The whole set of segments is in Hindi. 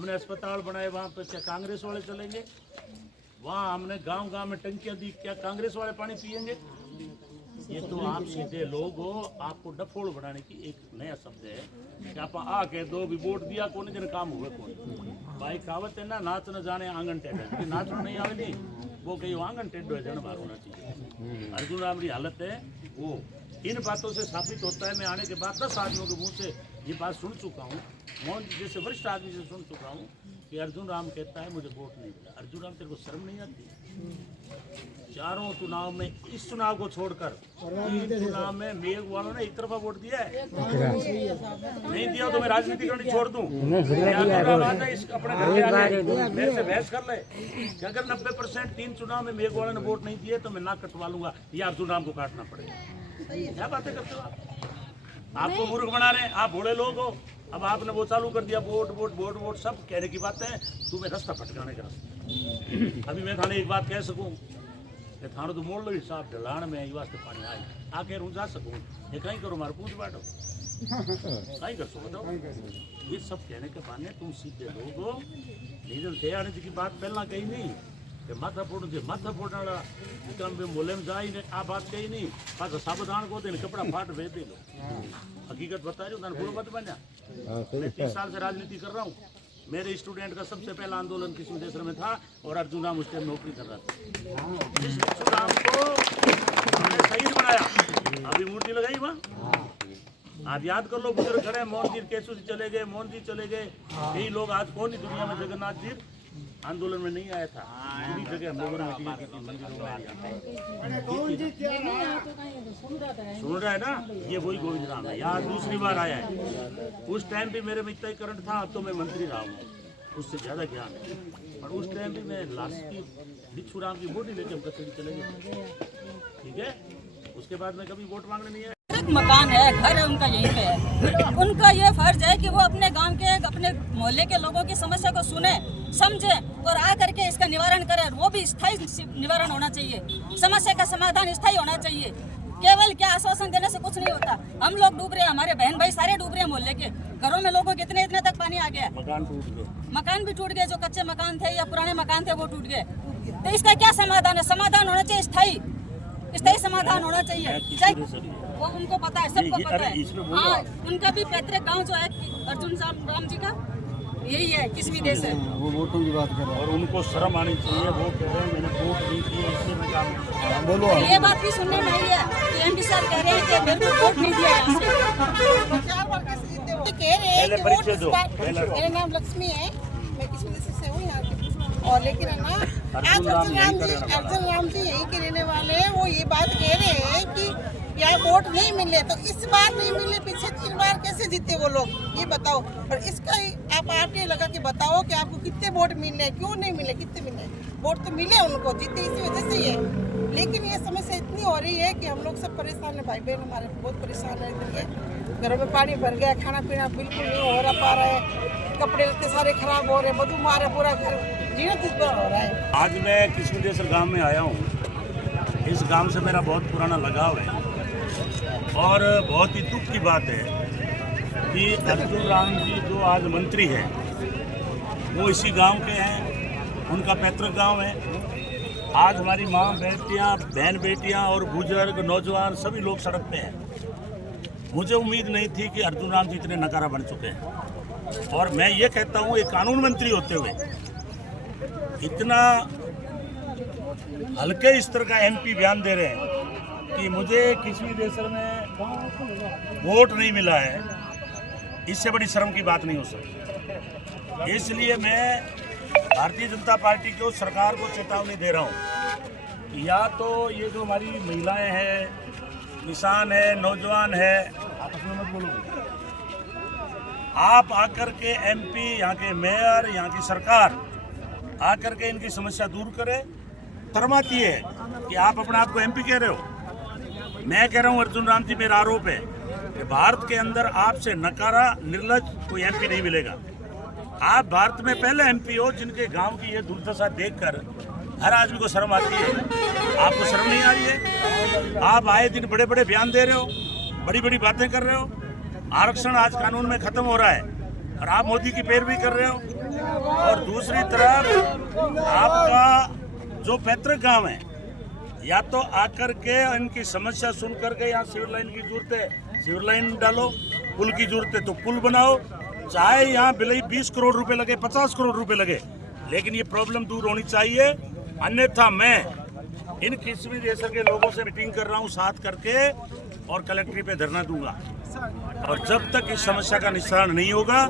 हमने अस्पताल बनाए, वहाँ पर क्या कांग्रेस वाले चलेंगे? वहाँ हमने गांव-गांव में टंकियां दी, क्या कांग्रेस वाले पानी पिएंगे? ये तो आप सीधे लोग हो, आपको डफोड़ बनाने की एक नया शब्द है कि आप आके दो भी वोट दिया कौन जन काम हुए कौन भाई कहावत है ना, नाच न जाने आंगन टेढ़े, नाचना नहीं आवे नहीं वो कहीं आंगन टेढ़ो है, जन बार होना चाहिए। अर्जुन राम की हालत है वो इन बातों से साबित होता है। मैं आने के बाद 10 आदमियों के मुंह से ये बात सुन चुका हूँ, मोहन जी जैसे वरिष्ठ आदमी से सुन चुका हूँ कि अर्जुन राम कहता है मुझे वोट नहीं मिला। अर्जुन राम तेरे को शर्म नहीं आती? चारों चुनाव में, इस चुनाव को छोड़कर 3 चुनाव में मेघ वालों ने एक तरफा वोट दिया है। नहीं दिया तो मैं राजनीति करनी छोड़ दूं? अपने घर के आगे मेरे से बहस कर ले कि अगर 90% 3 चुनाव में मेघ वालों ने वोट नहीं दिए तो मैं नाक कटवा लूंगा या अर्जुन राम को काटना पड़ेगा। क्या बातें करते हो आप? आपको मूर्ख बना रहे हैं, आप भोले लोग हो। अब आपने वो चालू कर दिया वोट वोट वोट वोट, सब कहने की बातें हैं, तुम्हें रास्ता भटकाने का रास्ता। अभी मैं थाने एक बात कह सकूं, थानो तो मोड़ लो हिसाब ढलान में आई वास्ते पानी आई आके हूँ जा सकूँ, ये कहीं करो मारो पूछ बैठो कहीं कर सो बताओ। ये सब कहने के बहाने तुम सीधे लोग हो। नीरज दयानंद जी की बात पहला कही नहीं कि माथा फोड़ना काम पे बोले में जा ही नहीं, आ बात कही नहीं। पास सावधान को देने कपड़ा फाट भेज दे लो, हकीकत बता रही हूँ, बुरा मत बना। मैं 30 साल से राजनीति कर रहा हूँ। मेरे स्टूडेंट का सबसे पहला आंदोलन किसी देशर में था और अर्जुन राम उस टाइम नौकरी कर रहा था। इस अर्जुन राम को हमने शहीद बनाया, अभी मूर्ति लगाई वहाँ। आप याद कर लो, बुजुर्ग खड़े, मोहन जी केशव जी चले गए, मोहन जी चले गए, यही लोग आज कौन ही दुनिया में जगन्नाथ जी आंदोलन में नहीं आया था। पूरी जगह हम लोगों ने सुन रहा है ना, ये वही गोविंद राम है, यहाँ दूसरी बार आया है। उस टाइम भी मेरे में इतना ही करंट था, अब तो मैं मंत्री रहा हूँ, उससे ज्यादा ज्ञान है। और उस टाइम भी मैं लाश की भिक्षु राम की बॉडी लेके हम कचहरी चले गए, ठीक है। उसके बाद में कभी वोट मांगने नहीं है। मकान है, घर है उनका, यहीं पे है। उनका ये फर्ज है कि वो अपने गांव के, अपने मोहल्ले के लोगों की समस्या को सुने, समझे और आ करके इसका निवारण करे। वो भी स्थायी निवारण होना चाहिए, समस्या का समाधान स्थायी होना चाहिए। केवल क्या आश्वासन देने से कुछ नहीं होता। हम लोग डूब रहे हैं, हमारे बहन भाई सारे डूब रहे हैं, मोहल्ले के घरों में लोगों के इतने तक पानी आ गया, मकान भी टूट गए, जो कच्चे मकान थे या पुराने मकान थे वो टूट गए। तो इसका क्या समाधान है? समाधान होना चाहिए स्थायी समाधान होना चाहिए। वो उनको पता है, सबको पता है। हाँ, उनका भी पैतृक गांव जो है अर्जुन राम जी का यही है, किसमी देश है। वो वोटों की बात कर रहे हैं और उनको शर्म आनी चाहिए। वो कह रहे हैं मैंने वोट नहीं किया, इससे मैं काम बोलो। ये बात भी सुनने में आई है कि एमपी साहब कह रहे हैं कि मेरे को वोट नहीं दिया यहाँ से। मेरा नाम लक्ष्मी है, मैं किसमी देश से हूँ यहाँ की। और लेकिन है ना, आज अर्जुन राम जी यहीं के रहने वाले हैं। वो ये बात कह रहे हैं कि यहाँ वोट नहीं मिले, तो इस बार नहीं मिले, पीछे 3 बार कैसे जीते वो लोग, ये बताओ। और इसका आप आरटीआई लगा के बताओ कि आपको कितने वोट मिले, क्यों नहीं मिले, कितने मिले। वोट तो मिले उनको, जीते इसी वजह से ही है। लेकिन ये समस्या इतनी हो रही है कि हम लोग सब परेशान है, भाई बहन हमारे बहुत परेशान है। घरों में पानी भर गया, खाना पीना बिल्कुल नहीं हो पा रहा है, कपड़े लत्ते सारे खराब हो रहे हैं, बदबू मारे, पूरा घर जीवन दुष्भर हो रहा है। आज मैं किस्मदेसर गांव में आया हूँ। इस गांव से मेरा बहुत पुराना लगाव है और बहुत ही दुख की बात है कि अर्जुन राम जी जो आज मंत्री हैं वो इसी गांव के हैं, उनका पैतृक गांव है। आज हमारी माँ बेटियाँ, बहन बेटियाँ और बुजुर्ग नौजवान सभी लोग सड़क पे हैं। मुझे उम्मीद नहीं थी कि अर्जुन राम जी इतने नकारा बन चुके हैं। और मैं ये कहता हूँ, एक कानून मंत्री होते हुए इतना हल्के स्तर का एमपी बयान दे रहे हैं कि मुझे किसी देशर में वोट नहीं मिला है, इससे बड़ी शर्म की बात नहीं हो सकती। इसलिए मैं भारतीय जनता पार्टी को, सरकार को चेतावनी दे रहा हूँ, या तो ये जो हमारी महिलाएं हैं, किसान है, नौजवान है, आपस में मत बोलो, आप आकर के एमपी, यहाँ के मेयर, यहाँ की सरकार आकर के इनकी समस्या दूर करे। शर्माती है कि आप अपने आप को एमपी कह रहे हो। मैं कह रहा हूँ अर्जुन राम जी, मेरा आरोप है कि भारत के अंदर आपसे नकारा, निर्लज कोई एमपी नहीं मिलेगा। आप भारत में पहले एमपी हो जिनके गांव की ये दुर्दशा देखकर हर आदमी को शर्म आती है। आपको शर्म नहीं आ रही है? आप आए दिन बड़े बड़े बयान दे रहे हो, बड़ी बड़ी बातें कर रहे हो। आरक्षण आज कानून में खत्म हो रहा है, और आप मोदी की पैरवी कर रहे हो। और दूसरी तरफ आपका जो पैतृक गांव है, या तो आकर के इनकी समस्या सुन करके यहाँ सिविल लाइन की जरूरत है सिविल लाइन डालो, पुल की जरूरत है तो पुल बनाओ, चाहे यहाँ भले 20 करोड़ रुपए लगे 50 करोड़ रुपए लगे, लेकिन ये प्रॉब्लम दूर होनी चाहिए। अन्यथा मैं इन किस्मी देशर के लोगों से मीटिंग कर रहा हूँ साथ करके और कलेक्ट्री पे धरना दूंगा। और जब तक इस समस्या का निस्तारण नहीं होगा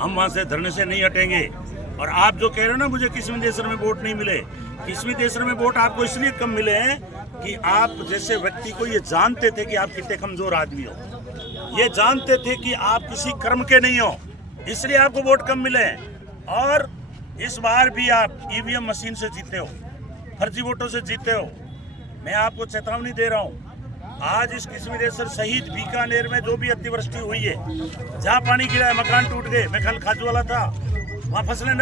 हम वहां से धरने से नहीं हटेंगे। और आप जो कह रहे हो ना मुझे किस्मी देशर में वोट नहीं मिले, किस्मी देशर में वोट आपको इसलिए कम मिले हैं कि आप जैसे व्यक्ति को ये जानते थे कि आप कितने कमजोर आदमी हो, ये जानते थे कि आप किसी कर्म के नहीं हो, इसलिए आपको वोट कम मिले हैं। और इस बार भी आप ईवीएम मशीन से जीते हो, फर्जी वोटों से जीते हो। मैं आपको चेतावनी दे रहा हूँ, आज इस किस्मी देशर सहित बीकानेर में जो भी अतिवृष्टि हुई है, जहाँ पानी गिरा है, मकान टूट गए, मैं कल खाजूवाला था, वहाँ फसलें